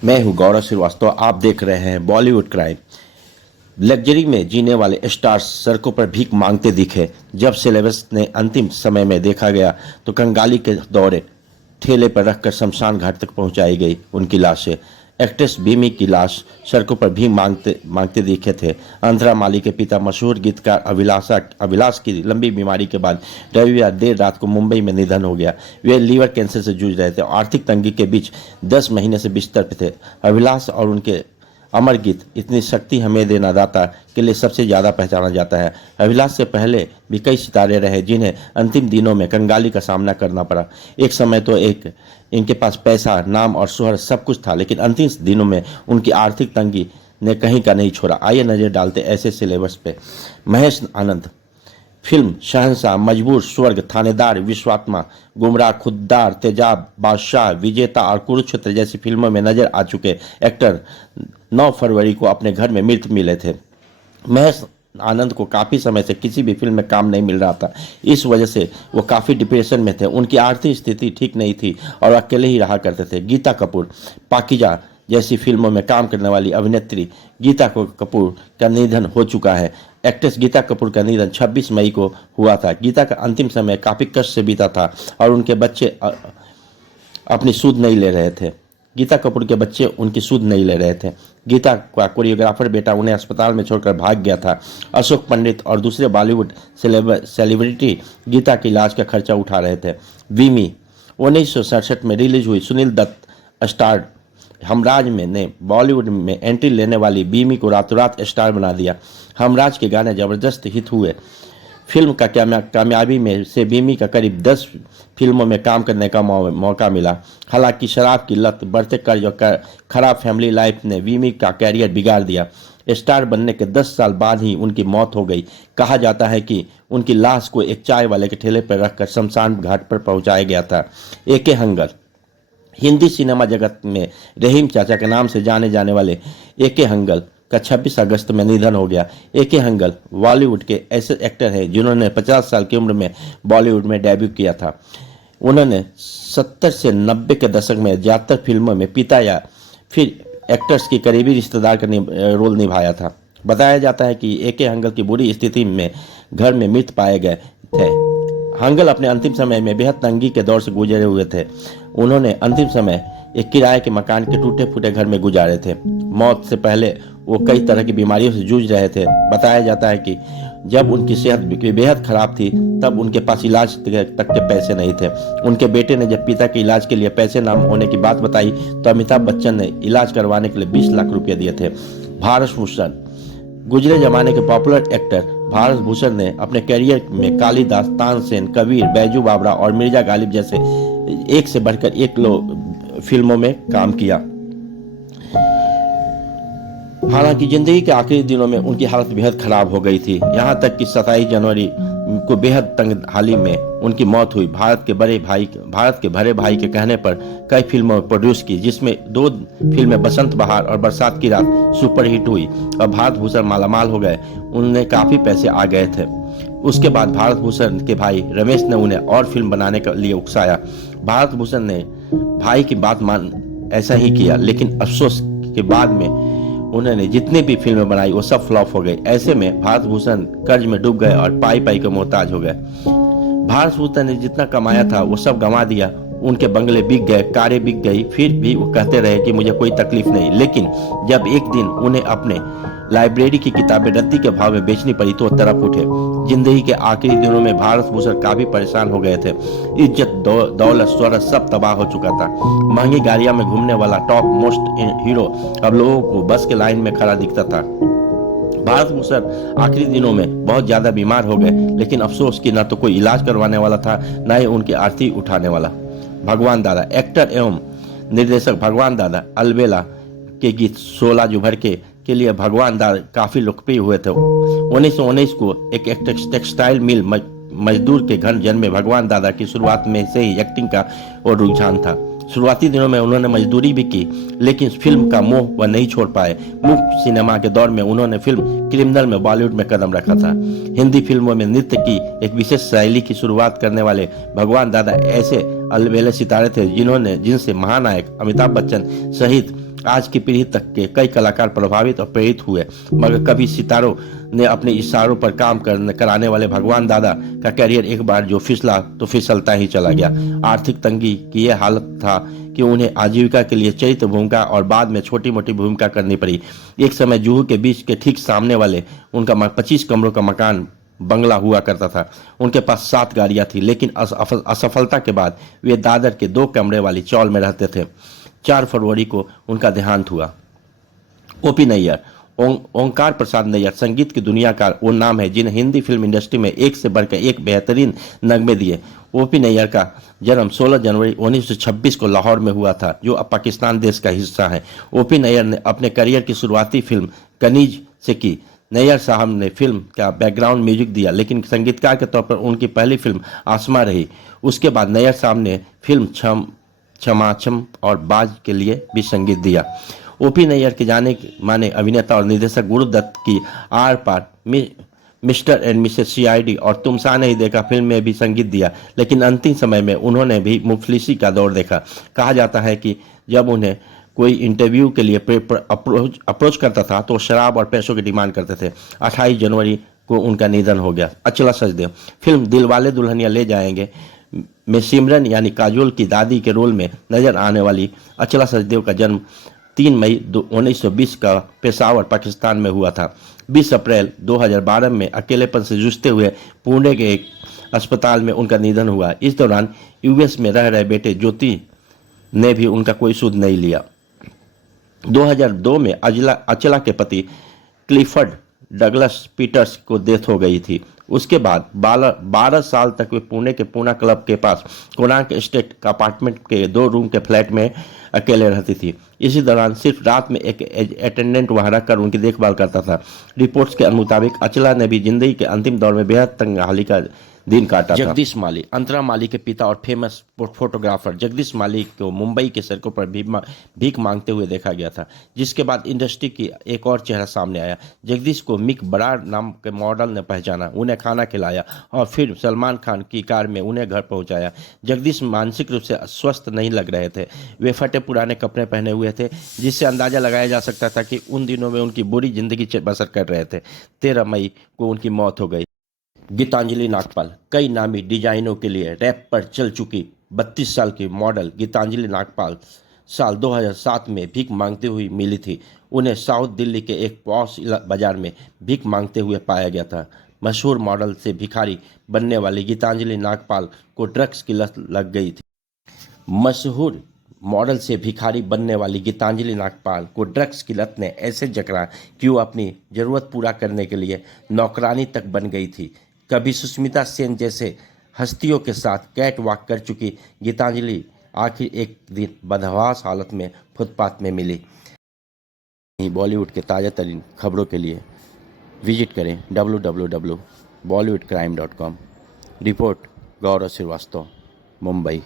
मैं हूं गौरव श्रीवास्तव। आप देख रहे हैं बॉलीवुड क्राइम। लग्जरी में जीने वाले स्टार्स सड़कों पर भीख मांगते दिखे। जब सिलेबस ने अंतिम समय में देखा गया तो कंगाली के दौरे ठेले पर रखकर शमशान घाट तक पहुंचाई गई उनकी लाशें। एक्ट्रेस बीमी की लाश सड़कों पर भीख मांगते मांगते दिखे थे। अंतरा माली के पिता मशहूर गीतकार अभिलाष की लंबी बीमारी के बाद रविवार देर रात को मुंबई में निधन हो गया। वे लीवर कैंसर से जूझ रहे थे और आर्थिक तंगी के बीच 10 महीने से बिस्तर पर थे। अभिलाष और उनके अमर गीत इतनी शक्ति हमें देना दाता के लिए सबसे ज़्यादा पहचाना जाता है। अभिलाष से पहले भी कई सितारे रहे जिन्हें अंतिम दिनों में कंगाली का सामना करना पड़ा। एक समय तो इनके पास पैसा, नाम और शोहरत सब कुछ था, लेकिन अंतिम दिनों में उनकी आर्थिक तंगी ने कहीं का नहीं छोड़ा। आइए नजर डालते ऐसे सिलेबस पे। महेश आनंद फिल्म शहंशाह, मजबूर, स्वर्ग, थानेदार, विश्वात्मा, गुमराह, खुद्दार, तेजाब, बादशाह, विजेता और कुरुक्षेत्र जैसी फिल्मों में नजर आ चुके एक्टर 9 फरवरी को अपने घर में मृत मिले थे। महेश आनंद को काफ़ी समय से किसी भी फिल्म में काम नहीं मिल रहा था। इस वजह से वो काफ़ी डिप्रेशन में थे। उनकी आर्थिक स्थिति ठीक नहीं थी और अकेले ही रहा करते थे। गीता कपूर, पाकीजा जैसी फिल्मों में काम करने वाली अभिनेत्री गीता कपूर का निधन हो चुका है। एक्ट्रेस गीता कपूर का निधन 26 मई को हुआ था। गीता का अंतिम समय काफ़ी कष्ट से बीता था और उनके बच्चे अपनी सुध नहीं ले रहे थे। गीता कपूर के बच्चे उनकी सुध नहीं ले रहे थे। गीता का कोरियोग्राफर बेटा उन्हें अस्पताल में छोड़कर भाग गया था। अशोक पंडित और दूसरे बॉलीवुड सेलिब्रिटी गीता के इलाज का खर्चा उठा रहे थे। वीमी 1967 में रिलीज हुई सुनील दत्त स्टार हमराज में ने बॉलीवुड में एंट्री लेने वाली बीमी को रातों रात स्टार बना दिया। हमराज के गाने जबरदस्त हिट हुए। फिल्म का कामयाबी में से बीमी का करीब 10 फिल्मों में काम करने का मौका मिला। हालांकि शराब की लत, बढ़ते कर्ज और खराब फैमिली लाइफ ने बीमी का कैरियर बिगाड़ दिया। स्टार बनने के 10 साल बाद ही उनकी मौत हो गई। कहा जाता है कि उनकी लाश को एक चाय वाले के ठेले पर रखकर शमशान घाट पर पहुंचाया गया था। ए.के. हंगर हिंदी सिनेमा जगत में रहीम चाचा के नाम से जाने जाने वाले ए.के. हंगल का 26 अगस्त में निधन हो गया। ए.के. हंगल बॉलीवुड के ऐसे एक्टर हैं जिन्होंने 50 साल की उम्र में बॉलीवुड में डेब्यू किया था। उन्होंने 70 से 90 के दशक में ज़्यादातर फिल्मों में पिता या फिर एक्टर्स की करीबी रिश्तेदार का रोल निभाया था। बताया जाता है कि ए.के. हंगल की बुरी स्थिति में घर में मृत पाए गए थे। हंगल अपने अंतिम समय में बेहद तंगी के दौर से गुजरे हुए थे। उन्होंने अंतिम समय एक किराए के मकान के टूटे फूटे घर में गुजारे थे। मौत से पहले वो कई तरह की बीमारियों से जूझ रहे थे। बताया जाता है कि जब उनकी सेहत बेहद खराब थी तब उनके पास इलाज तक के पैसे नहीं थे। उनके बेटे ने जब पिता के इलाज के लिए पैसे ना होने की बात बताई तो अमिताभ बच्चन ने इलाज करवाने के लिए 20 लाख रुपये दिए थे। भारत भूषण गुजरे जमाने के पॉपुलर एक्टर भारत भूषण ने अपने करियर में कालिदास, तानसेन, कबीर, बैजू बावरा और मिर्जा गालिब जैसे एक से बढ़कर एक फिल्मों में काम किया। हालांकि जिंदगी के आखिरी दिनों में उनकी हालत बेहद खराब हो गई थी। यहां तक कि 27 जनवरी को बेहद तंगहाली में उनकी मौत हुई। भारत के बड़े भाई के कहने पर कई फिल्मों प्रोड्यूस की, जिसमें 2 फिल्में बसंत बहार और बरसात की रात सुपरहिट हुई और भारत भूषण मालामाल हो गए। उन्हें काफ़ी पैसे आ गए थे। उसके बाद भारत भूषण के भाई रमेश ने उन्हें और फिल्म बनाने के लिए उकसाया। भारत भूषण ने भाई की बात मान ऐसा ही किया, लेकिन अफसोस के बाद में उन्होंने जितनी भी फिल्में बनाई वो सब फ्लॉप हो गई। ऐसे में भारत भूषण कर्ज में डूब गए और पाई पाई के मोहताज हो गए। भारत भूषण ने जितना कमाया था वो सब गंवा दिया। उनके बंगले बिक गए, कारें बिक गई। फिर भी वो कहते रहे कि मुझे कोई तकलीफ नहीं। लेकिन जब एक दिन उन्हें अपने लाइब्रेरी की किताबें रद्दी के भाव में बेचनी पड़ी तो तरफ उठे। जिंदगी के आखिरी दिनों में भारत भूषण काफी परेशान हो गए थे। इज्जत, दौलत, शोहरत सब तबाह हो चुका था। महंगी गाड़ियों में घूमने वाला टॉप मोस्ट हीरो अब लोगों को बस के लाइन में खड़ा दिखता था। भारत भूषण आखिरी दिनों में बहुत ज्यादा बीमार हो गए, लेकिन अफसोस कि न तो कोई इलाज करवाने वाला था, न ही उनकी आरती उठाने वाला। भगवान दादा एक्टर एवं निर्देशक भगवान दादा अलबेला के गीत 16 जुभर के लिए भगवान दादा काफी लोकप्रिय हुए थे। 1919 को एक टेक्सटाइल मिल मजदूर के घर जन्मे भगवान दादा की शुरुआत में से ही एक्टिंग का और रुझान था। शुरुआती दिनों में उन्होंने मजदूरी भी की, लेकिन फिल्म का मोह वह नहीं छोड़ पाए। मुफ्त सिनेमा के दौर में उन्होंने फिल्म क्रिमिनल में बॉलीवुड में कदम रखा था। हिंदी फिल्मों में नृत्य की एक विशेष शैली की शुरुआत करने वाले भगवान दादा ऐसे अलबेले सितारे थे जिनसे महानायक अमिताभ बच्चन सहित आज की पीढ़ी तक के कई कलाकार प्रभावित और प्रेरित हुए, मगर कभी सितारों ने अपने इशारों पर काम कराने वाले भगवान दादा का करियर एक बार जो फिसला तो फिसलता ही चला गया। आर्थिक तंगी की यह हालत था कि उन्हें आजीविका के लिए चरित्र भूमिका और बाद में छोटी मोटी भूमिका करनी पड़ी। एक समय जुहू के बीच के ठीक सामने वाले उनका 25 कमरों का मकान बंगला हुआ करता था। उनके पास 7 गाड़ियां थी, लेकिन असफलता के बाद वे दादर के 2 कमरे वाली चौल में रहते थे। 4 फरवरी को उनका देहांत हुआ। ओपी नैयर, ओंकार प्रसाद नैयर संगीत की दुनिया का वो नाम है जिन्हें हिंदी फिल्म इंडस्ट्री में एक से बढ़कर एक बेहतरीन नगमे दिए। ओपी नैयर का जन्म 16 जनवरी 1926 को लाहौर में हुआ था, जो अब पाकिस्तान देश का हिस्सा है। ओपी नैयर ने अपने करियर की शुरुआती फिल्म कनीज से की। नैयर साहब ने फिल्म का बैकग्राउंड म्यूजिक दिया, लेकिन संगीतकार के तौर पर उनकी पहली फिल्म आसमां रही। उसके बाद नैयर साहब ने फिल्म छमाछम और बाज के लिए भी संगीत दिया। ओपी नैयर के जाने माने अभिनेता और निर्देशक गुरुदत्त की Aar Paar, mister and missus CID और तुम सा नहीं देखा फिल्म में भी संगीत दिया, लेकिन अंतिम समय में उन्होंने भी मुफलिसी का दौर देखा। कहा जाता है कि जब उन्हें कोई इंटरव्यू के लिए अप्रोच करता था तो शराब और पैसों की डिमांड करते थे। 28 जनवरी को उनका निधन हो गया। अचला सचदेव, फिल्म दिलवाले दुल्हनिया ले जाएंगे में सिमरन यानी काजोल की दादी के रोल में नजर आने वाली अचला सचदेव का जन्म 3 मई 1920 का पेशावर पाकिस्तान में हुआ था। 20 अप्रैल 2012 में अकेलेपन से जूझते हुए पुणे के एक अस्पताल में उनका निधन हुआ। इस दौरान यूएस में रह रहे बेटे ज्योति ने भी उनका कोई सुध नहीं लिया। 2002 में अचला के पति क्लिफर्ड डगलस पीटर्स को डेथ हो गई थी। उसके बाद 12 साल तक वे पुणे के पूना क्लब के पास कोणार्क एस्टेट का अपार्टमेंट के 2 रूम के फ्लैट में अकेले रहती थी। इसी दौरान सिर्फ रात में एक अटेंडेंट वहां रखकर उनकी देखभाल करता था। रिपोर्ट्स के मुताबिक अचला ने भी जिंदगी के अंतिम दौर में बेहद तंगहाली का दिन काटा था। जगदीश माली, अंतरा माली के पिता और फेमस फोटोग्राफर जगदीश माली को मुंबई के सड़कों पर भीख मांगते हुए देखा गया था, जिसके बाद इंडस्ट्री की एक और चेहरा सामने आया। जगदीश को मिक बरार नाम के मॉडल ने पहचाना, उन्हें खाना खिलाया और फिर सलमान खान की कार में उन्हें घर पहुंचाया। जगदीश मानसिक रूप से स्वस्थ नहीं लग रहे थे। वे फटे पुराने कपड़े पहने हुए थे, जिससे अंदाजा लगाया जा सकता था कि उन दिनों में उनकी बुरी जिंदगी बसर कर रहे थे। 13 मई को उनकी मौत हो गई। गीतांजलि नागपाल, कई नामी डिजाइनों के लिए रैप पर चल चुकी 32 साल की मॉडल गीतांजलि नागपाल साल 2007 में भीख मांगती हुई मिली थी। उन्हें साउथ दिल्ली के एक पॉश बाजार में भीख मांगते हुए पाया गया था। मशहूर मॉडल से भिखारी बनने वाली गीतांजलि नागपाल को ड्रग्स की लत लग गई थी। मशहूर मॉडल से भिखारी बनने वाली गीतांजलि नागपाल को ड्रग्स की लत ने ऐसे जकड़ा कि वो अपनी जरूरत पूरा करने के लिए नौकरानी तक बन गई थी। कभी सुष्मिता सेन जैसे हस्तियों के साथ कैट वॉक कर चुकी गीतांजलि आखिर एक दिन बदहवास हालत में फुटपाथ में मिली। बॉलीवुड के ताज़ा तरीन खबरों के लिए विजिट करें www.bollywoodcrime.com। रिपोर्ट गौरव श्रीवास्तव, मुंबई।